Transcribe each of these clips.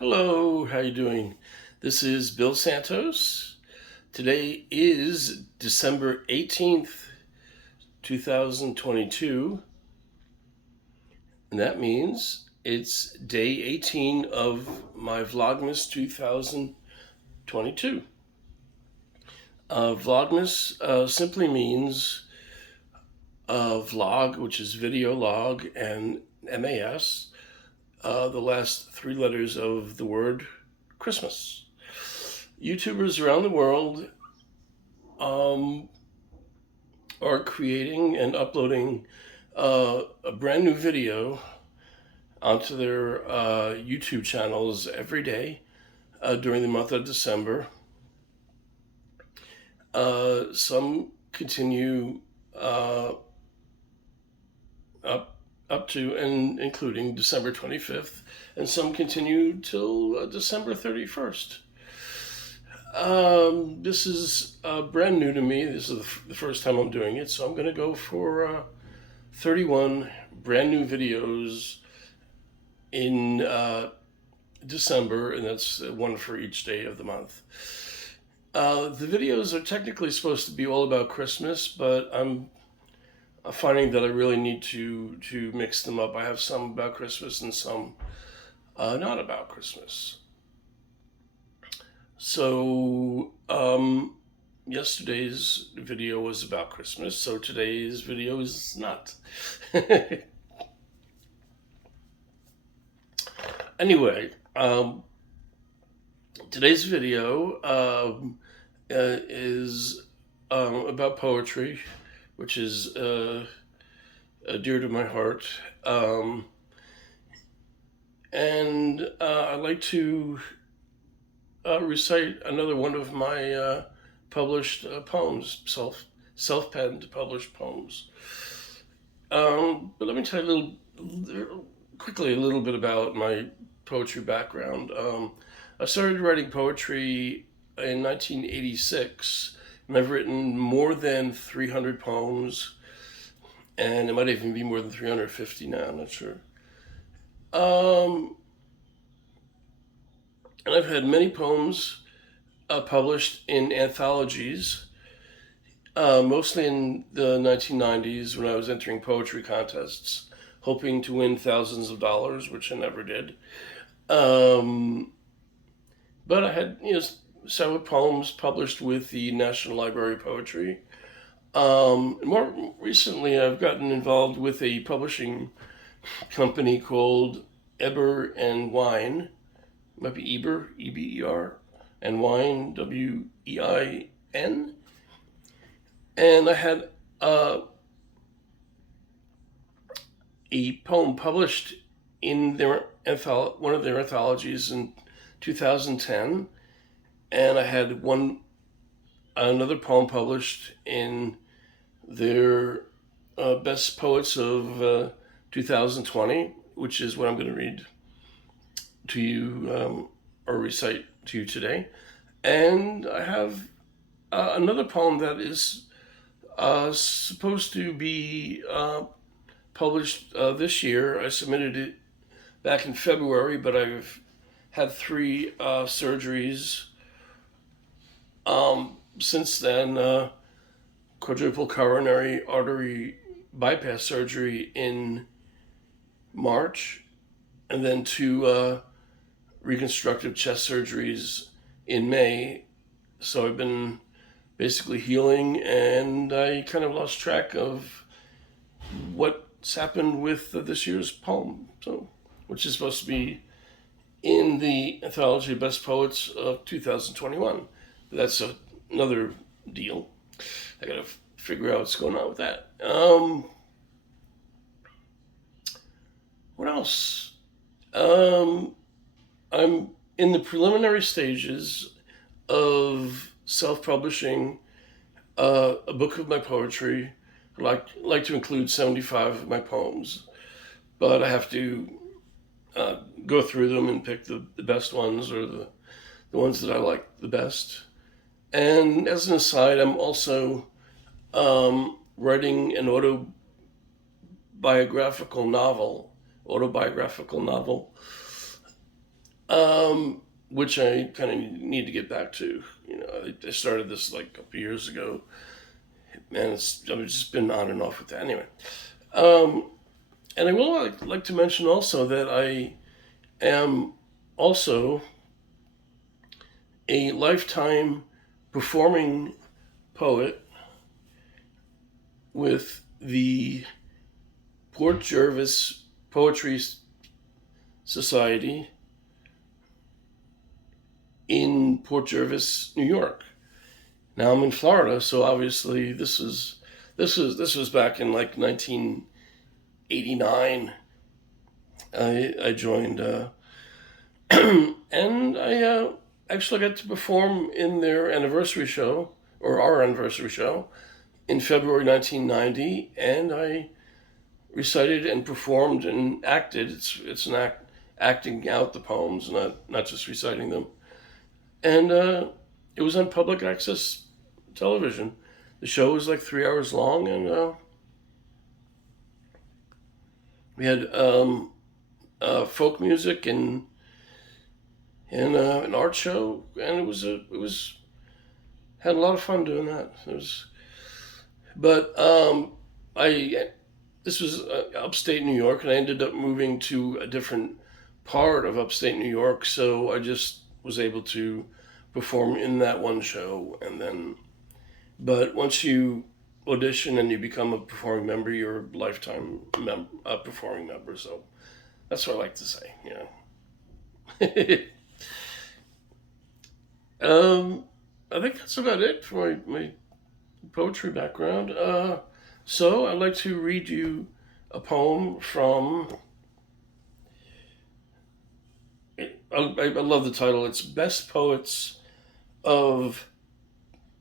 Hello, how you doing? This is Bill Santos. Today is December 18th, 2022, and that means it's day 18 of my Vlogmas 2022. Vlogmas simply means vlog, which is video log, and MAS, the last three letters of the word Christmas. YouTubers around the world are creating and uploading a brand new video onto their YouTube channels every day during the month of December. Some continue up to and including December 25th, and some continue till December 31st. This is brand new to me. This is the first time I'm doing it, so I'm going to go for 31 brand new videos in December, and that's one for each day of the month. The videos are technically supposed to be all about Christmas, but I'm finding that I really need to mix them up. I have some about Christmas and some not about Christmas. So yesterday's video was about Christmas, so today's video is not. Anyway, today's video is about poetry, which is dear to my heart. And I'd like to recite another one of my published poems, self-penned published poems. But let me tell you quickly a little bit about my poetry background. I started writing poetry in 1986, and I've written more than 300 poems, and it might even be more than 350 now, I'm not sure. And I've had many poems published in anthologies, mostly in the 1990s when I was entering poetry contests, hoping to win thousands of dollars, which I never did. But I had, several poems published with the National Library of Poetry. More recently, I've gotten involved with a publishing company called Eber and Wine. It might be Eber, E-B-E-R, and Wine, W-E-I-N. And I had a poem published in one of their anthologies in 2010, and I had another poem published in their Best Poets of 2020, which is what I'm going to read to you or recite to you today. And I have another poem that is supposed to be published this year. I submitted it back in February, but I've had 3 surgeries since then. Quadruple coronary artery bypass surgery in March, and then 2 reconstructive chest surgeries in May. So I've been basically healing, and I kind of lost track of what's happened with this year's poem, which is supposed to be in the anthology Best Poets of 2021. But that's another deal. I gotta figure out what's going on with that. What else? I'm in the preliminary stages of self-publishing a book of my poetry. I like to include 75 of my poems, but I have to go through them and pick the best ones, or the ones that I like the best. And as an aside, I'm also writing an autobiographical novel which I kind of need to get back to. I started this like a couple years ago, and I've just been on and off with that. Anyway, and I will like to mention also that I am also a lifetime performing poet with the Port Jervis Poetry Society in Port Jervis, New York. Now I'm in Florida, so obviously this was back in like 1989. I joined, and I actually got to perform in their anniversary show, or our anniversary show, in February 1990, and I recited and performed and acted. It's an acting out the poems, not just reciting them. And it was on public access television. The show was like 3 hours long, and we had folk music and an art show, and it was had a lot of fun doing that. But this was upstate New York, and I ended up moving to a different part of upstate New York, so I just was able to perform in that one show, but once you audition and you become a performing member, you're a lifetime performing member. So that's what I like to say. I think that's about it for my poetry background. So I'd like to read you a poem from. I love the title. It's Best Poets of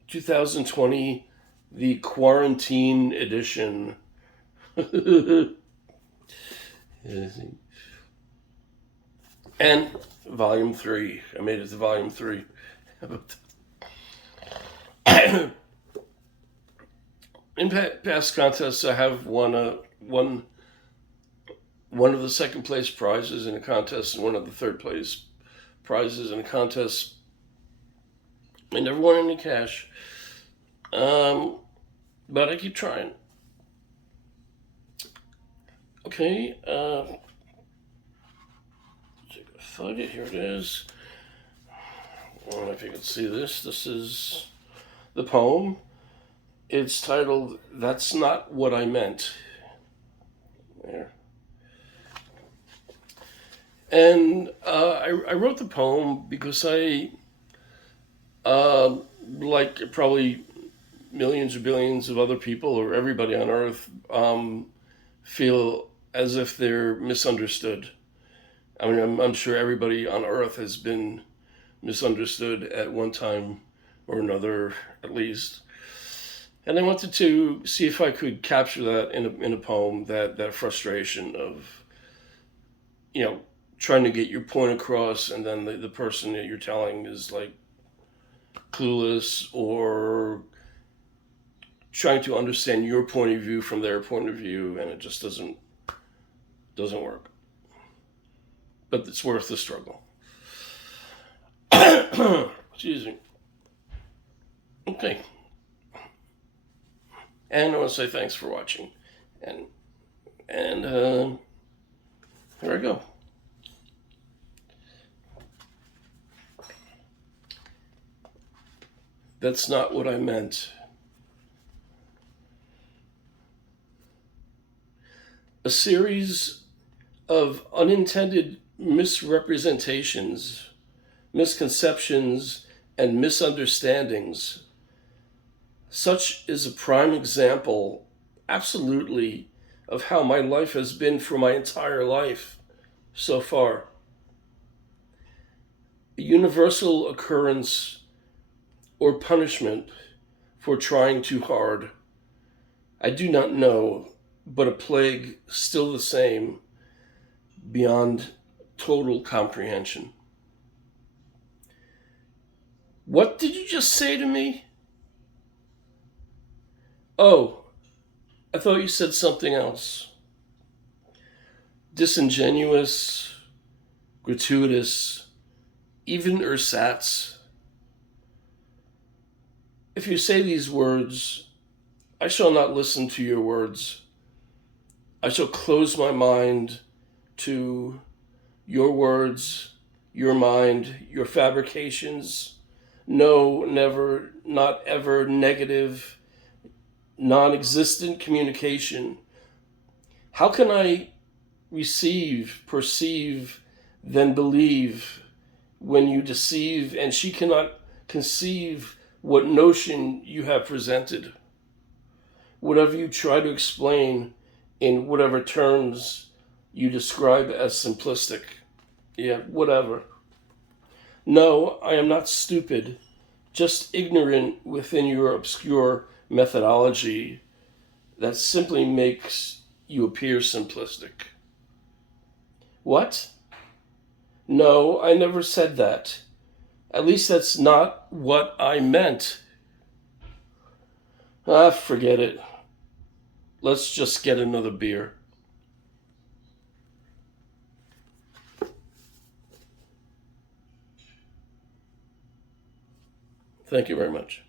2020, the quarantine edition. And volume 3. I made it to volume 3. In past contests, I have won one of the second place prizes in a contest and one of the third place prizes in a contest. I never won any cash, but I keep trying. Okay, find it. Here it is. I don't know if you can see this. This is the poem. It's titled "That's Not What I Meant." There. And I wrote the poem because I, like probably millions or billions of other people or everybody on Earth, feel as if they're misunderstood. I mean, I'm sure everybody on Earth has been misunderstood at one time or another, at least. And I wanted to see if I could capture that in a poem, that frustration of, trying to get your point across, and then the person that you're telling is like clueless, or trying to understand your point of view from their point of view, and it just doesn't work. But it's worth the struggle. Excuse me. Okay. And I want to say thanks for watching. And here I go. That's not what I meant. A series of unintended misrepresentations, misconceptions, and misunderstandings. Such is a prime example, absolutely, of how my life has been for my entire life so far. A universal occurrence or punishment for trying too hard. I do not know, but a plague still the same, beyond total comprehension. What did you just say to me? Oh, I thought you said something else. Disingenuous, gratuitous, even ersatz. If you say these words, I shall not listen to your words. I shall close my mind to your words, your mind, your fabrications. No, never, not ever, negative, non-existent communication. How can I receive, perceive, then believe when you deceive, and she cannot conceive what notion you have presented? Whatever you try to explain in whatever terms you describe as simplistic. Yeah, whatever. No, I am not stupid, just ignorant within your obscure methodology that simply makes you appear simplistic. What? No, I never said that. At least that's not what I meant. Ah, forget it. Let's just get another beer. Thank you very much.